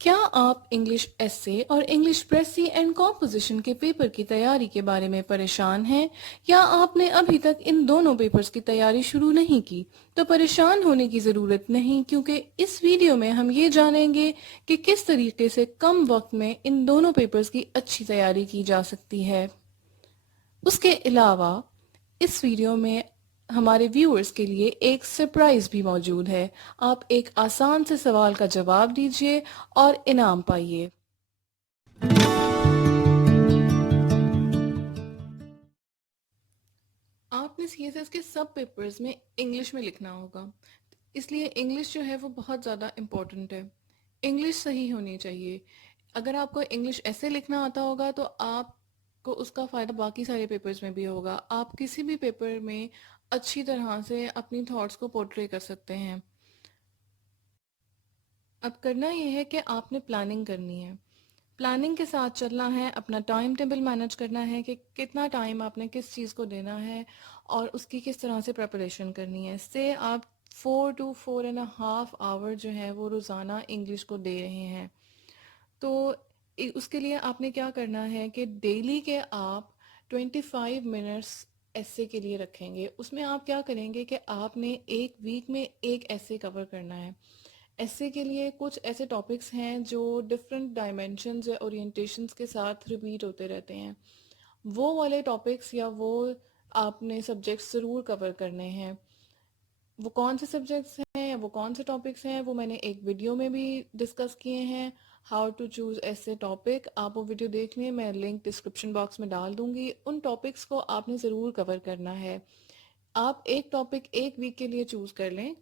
کیا آپ انگلش ایسے اور انگلش پریسی اینڈ کمپوزیشن کے پیپر کی تیاری کے بارے میں پریشان ہیں یا آپ نے ابھی تک ان دونوں پیپرز کی تیاری شروع نہیں کی؟ تو پریشان ہونے کی ضرورت نہیں، کیونکہ اس ویڈیو میں ہم یہ جانیں گے کہ کس طریقے سے کم وقت میں ان دونوں پیپرز کی اچھی تیاری کی جا سکتی ہے۔ اس کے علاوہ اس ویڈیو میں ہمارے ویورز کے لیے ایک سرپرائز بھی موجود ہے۔ آپ ایک آسان سے سوال کا جواب دیجئے اور انعام پائیے۔ آپ نے سی ایس ایس کے سب پیپرز میں انگلش میں لکھنا ہوگا، اس لیے انگلش جو ہے وہ بہت زیادہ امپورٹنٹ ہے۔ انگلش صحیح ہونی چاہیے۔ اگر آپ کو انگلش ایسے لکھنا آتا ہوگا تو آپ کو اس کا فائدہ باقی سارے پیپرز میں بھی ہوگا۔ آپ کسی بھی پیپر میں اچھی طرح سے اپنی تھاٹس کو پورٹری کر سکتے ہیں۔ اب کرنا یہ ہے کہ آپ نے پلاننگ کرنی ہے، پلاننگ کے ساتھ چلنا ہے، اپنا ٹائم ٹیبل مینج کرنا ہے کہ کتنا ٹائم آپ نے کس چیز کو دینا ہے اور اس کی کس طرح سے پریپریشن کرنی ہے۔ اس سے آپ 4 to 4.5 آور جو ہے وہ روزانہ انگلش کو دے رہے ہیں، تو اس کے لیے آپ نے کیا کرنا ہے کہ ڈیلی کے آپ 25 منٹس ایسے کے لیے رکھیں گے۔ اس میں آپ کیا کریں گے کہ آپ نے ایک ویک میں ایک ایسے کور کرنا ہے۔ ایسے کے لیے کچھ ایسے ٹاپکس ہیں جو ڈفرینٹ ڈائمینشنز یا اورینٹیشنز کے ساتھ ریپیٹ ہوتے رہتے ہیں، وہ والے ٹاپکس یا وہ آپ نے سبجیکٹس ضرور کور کرنے ہیں۔ وہ کون سے سبجیکٹس ہیں، وہ کون سے ٹاپکس ہیں، وہ میں نے ایک ویڈیو میں بھی ڈسکس کیے ہیں، ہاؤ ٹو چوز ایسے ٹاپک۔ آپ وہ ویڈیو دیکھ لیں، میں لنک ڈسکرپشن باکس میں ڈال دوں گی۔ ان ٹاپکس کو آپ نے ضرور کور کرنا ہے۔ آپ ایک ٹاپک ایک ویک کے لیے چوز کر لیں،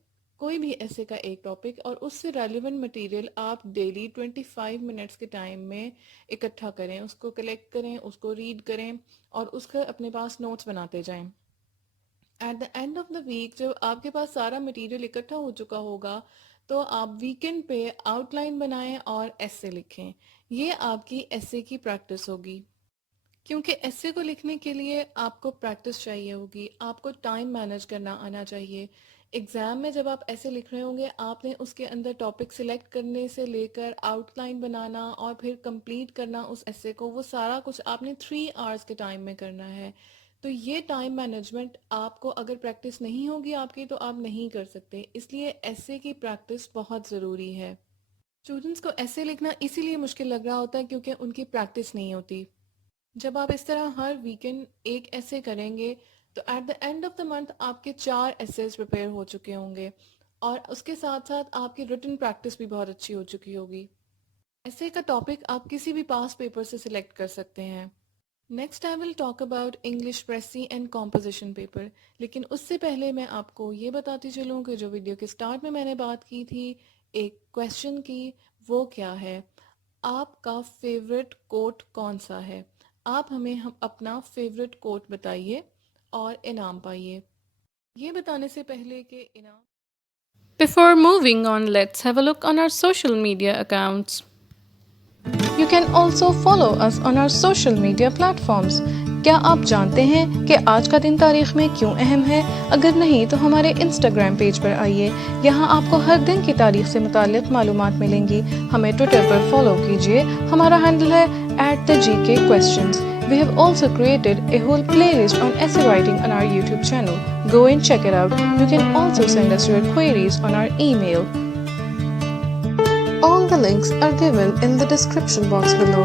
کوئی بھی ایسے کا ایک ٹاپک، اور اس سے ریلیونٹ مٹیریل آپ ڈیلی 25 منٹس کے ٹائم میں اکٹھا کریں، اس کو کلیکٹ کریں، اس کو ریڈ کریں اور اس کا اپنے پاس نوٹس بناتے جائیں۔ At the end of the week جب آپ کے پاس سارا مٹیریل اکٹھا ہو چکا ہوگا تو آپ ویکینڈ پہ آؤٹ لائن بنائیں اور ایسے لکھیں۔ یہ آپ کی ایسے کی پریکٹس ہوگی، کیونکہ ایسے کو لکھنے کے لیے آپ کو پریکٹس چاہیے ہوگی، آپ کو ٹائم مینج کرنا آنا چاہیے۔ ایگزام میں جب آپ ایسے لکھ رہے ہوں گے، آپ نے اس کے اندر ٹاپک سلیکٹ کرنے سے لے کر آؤٹ لائن بنانا اور پھر کمپلیٹ کرنا اس ایسے کو، وہ سارا کچھ آپ نے 3 آورس کے ٹائم میں کرنا ہے۔ تو یہ ٹائم مینجمنٹ آپ کو اگر پریکٹس نہیں ہوگی آپ کی تو آپ نہیں کر سکتے، اس لیے ایسے کی پریکٹس بہت ضروری ہے۔ اسٹوڈنٹس کو ایسے لکھنا اسی لیے مشکل لگ رہا ہوتا ہے کیونکہ ان کی پریکٹس نہیں ہوتی۔ جب آپ اس طرح ہر ویکینڈ ایک ایسے کریں گے تو at the end of the month آپ کے 4 ایسیز پریپیئر ہو چکے ہوں گے، اور اس کے ساتھ ساتھ آپ کی ریٹن پریکٹس بھی بہت اچھی ہو چکی ہوگی۔ ایسے کا ٹاپک آپ کسی بھی پاس پیپر سے سلیکٹ کر سکتے ہیں۔ Next I will talk about English precis and composition paper, لیکن اس سے پہلے میں آپ کو یہ بتاتی چلوں کہ جو ویڈیو کے سٹارٹ میں نے بات کی تھی ایک کویسچن کی، وہ کیا ہے؟ آپ کا فیوریٹ کوٹ کون سا ہے؟ آپ ہمیں اپنا فیوریٹ کوٹ بتائیے اور انعام پائیے۔ یہ بتانے سے پہلے کہ انعام Before moving on, let's have a look on our social media accounts. You can also follow us on our social media platforms. کیا آپ جانتے ہیں کہ آج کا دن تاریخ میں کیوں اہم ہے؟ اگر نہیں تو ہمارے انسٹاگرام پیج پر آئیے، یہاں آپ کو ہر دن کی تاریخ سے متعلق معلومات ملیں گی۔ ہمیں ٹویٹر پر فالو کیجیے، ہمارا ہینڈل ہے @thegkquestions. We have also created a whole playlist on essay writing on our YouTube channel. Go and check it out. You can also send us your queries on our email. All the links are given in the description box below.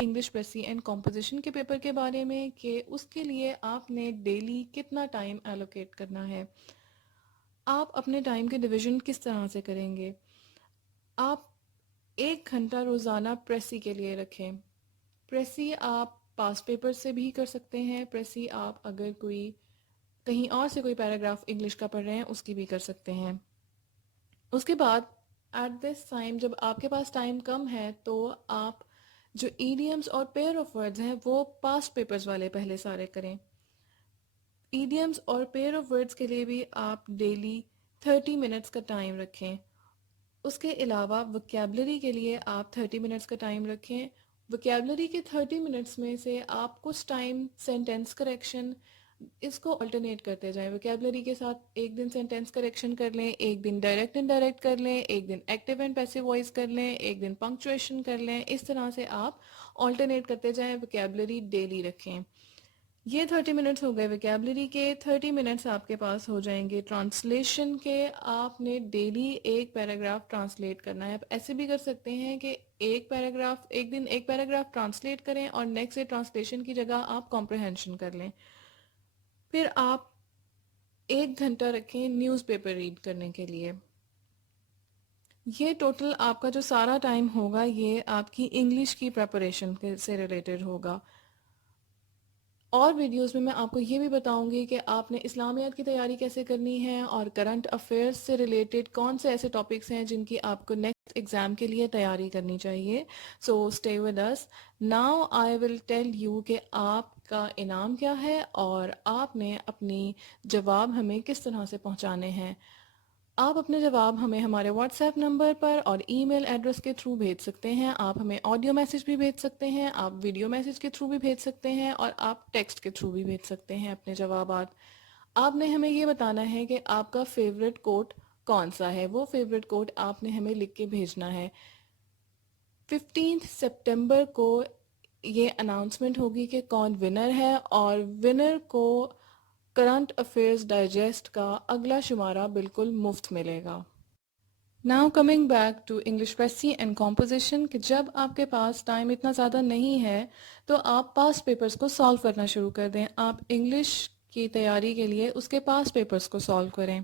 English precis and composition کے paper کے بارے میں کہ اس کے لیے آپ نے daily کتنا ٹائم ایلوکیٹ کرنا ہے۔ آپ اپنے ٹائم کے ڈویژن کس طرح سے کریں گے؟ آپ 1 گھنٹہ روزانہ پریسی کے لیے رکھیں۔ پریسی آپ پاس پیپر سے بھی کر سکتے ہیں، پریسی آپ اگر کوئی کہیں اور سے کوئی پیراگراف انگلش کا پڑھ رہے ہیں اس کی بھی کر سکتے ہیں۔ اس کے بعد ایٹ دس ٹائم جب آپ کے پاس ٹائم کم ہے تو آپ جو ایڈیمز اور پیئر آف ورڈز ہیں وہ پاس پیپرز والے پہلے سارے کریں۔ ایڈیمز اور پیئر آف ورڈز کے لیے بھی آپ ڈیلی 30 منٹس کا ٹائم رکھیں۔ اس کے علاوہ وکیبلری کے لیے آپ 30 منٹس کا ٹائم رکھیں۔ وکیبلری کے 30 منٹس میں سے آپ کچھ ٹائم سینٹینس کریکشن، اس کو آلٹرنیٹ کرتے جائیں. ویکیبلری کے ساتھ ایک دن سینٹینس کریکشن کر لیں, ایک دن ڈائریکٹ انڈائریکٹ کر لیں, ایک دن ایکٹیو اینڈ پیسو وائس کر لیں, ایک دن پنکچویشن کر لیں. اس طرح سے آپ آلٹرنیٹ کرتے جائیں, ویکیبلری ڈیلی رکھیں. یہ 30 منٹس ہو گئے ویکیبلری کے. 30 منٹس آپ کے پاس ہو جائیں گے ٹرانسلیشن کے. آپ نے ڈیلی ایک پیراگراف ٹرانسلیٹ کرنا ہے. آپ ایسے بھی کر سکتے ہیں کہ ایک دن ایک پیراگراف ٹرانسلیٹ کریں اور نیکسٹ ڈے ٹرانسلیشن کی جگہ آپ کمپریہنشن کر لیں. پھر آپ 1 گھنٹہ رکھیں نیوز پیپر ریڈ کرنے کے لیے. یہ ٹوٹل آپ کا جو سارا ٹائم ہوگا یہ آپ کی انگلش کی پریپریشن سے ریلیٹڈ ہوگا. اور ویڈیوز میں آپ کو یہ بھی بتاؤں گی کہ آپ نے اسلامیات کی تیاری کیسے کرنی ہے اور کرنٹ افیئرس سے ریلیٹڈ کون سے ایسے ٹاپکس ہیں جن کی آپ کو نیکسٹ ایگزام کے لیے تیاری کرنی چاہیے. So stay with us. Now I will tell you کہ آپ کا انعام کیا ہے اور آپ نے اپنی جواب ہمیں کس طرح سے پہنچانے ہیں. آپ اپنے جواب ہمیں ہمارے واٹس ایپ نمبر پر اور ای میل ایڈریس کے تھرو بھیج سکتے ہیں. آپ ہمیں آڈیو میسج بھی بھیج سکتے ہیں, آپ ویڈیو میسج کے تھرو بھی بھیج سکتے ہیں, اور آپ ٹیکسٹ کے تھرو بھی بھیج سکتے ہیں اپنے جوابات. آپ نے ہمیں یہ بتانا ہے کہ آپ کا فیوریٹ کوٹ کون سا ہے. وہ فیوریٹ کوٹ آپ نے ہمیں لکھ کے بھیجنا ہے. 15 سپٹمبر کو یہ اناؤنسمنٹ ہوگی کہ کون ونر ہے, اور ونر کو کرنٹ افیئرز ڈائجسٹ کا اگلا شمارہ بالکل مفت ملے گا. Now coming back to English precis and composition کہ جب آپ کے پاس ٹائم اتنا زیادہ نہیں ہے تو آپ پاس پیپرز کو سالو کرنا شروع کر دیں. آپ انگلش کی تیاری کے لیے اس کے پاس پیپرز کو سالو کریں.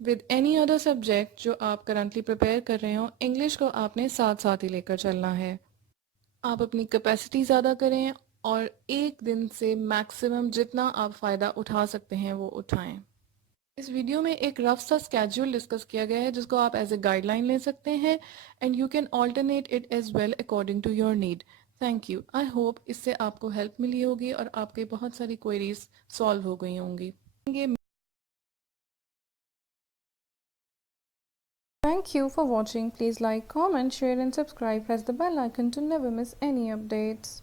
ود اینی ادر سبجیکٹ جو آپ کرنٹلی پریپیئر کر رہے ہوں, انگلش کو آپ نے ساتھ ساتھ ہی لے کر چلنا ہے. آپ اپنی کیپیسٹی زیادہ کریں اور ایک دن سے میکسیمم جتنا آپ فائدہ اٹھا سکتے ہیں وہ اٹھائیں. اس ویڈیو میں ایک رف سا اسکیجول ڈسکس کیا گیا ہے جس کو آپ ایز اے گائیڈ لائن لے سکتے ہیں, and you can alternate it as well according to your need. Thank you. I hope اس سے آپ کو ہیلپ ملی ہوگی اور آپ کے بہت ساری کوئریز سالو ہو گئی ہوں گی. Thank you for watching. Please like, comment, share and subscribe. Press the bell icon to never miss any updates.